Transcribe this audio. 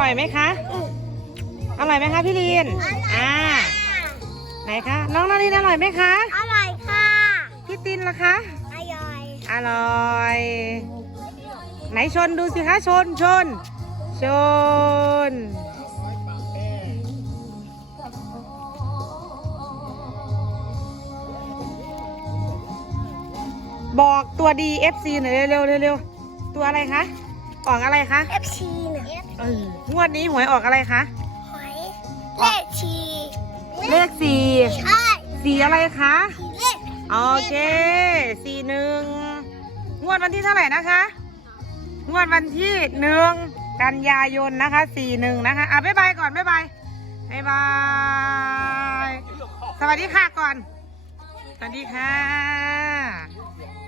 ร่อยไหมคะ อร่อยไหมคะพี่ลีนอ่า ไหนคะ น้องนารินอร่อยไหมคะ อร่อยค่ะ พี่ตินล่ะคะ อร่อย อร่อย ไหนชนดูสิคะ ชน ชน ชน บอกตัวดี FC หน่อยเร็วๆเร็วๆตัวอะไรคะ ออกอะไรคะเอฟชีนะเอองวดนี้หวยออกอะไรคะ หอยเลขชีเลขสี่ใช่สีอะไรคะเลขโอเคสี่หนึ่งงวดวันที่เท่าไหร่นะคะ งวดวันที่หนึ่งกันยายนนะคะสี่หนึ่งนะคะอะบ๊ายบายก่อนบ๊ายบายบ๊ายบายสวัสดีค่ะก่อน สวัสดีค่ะ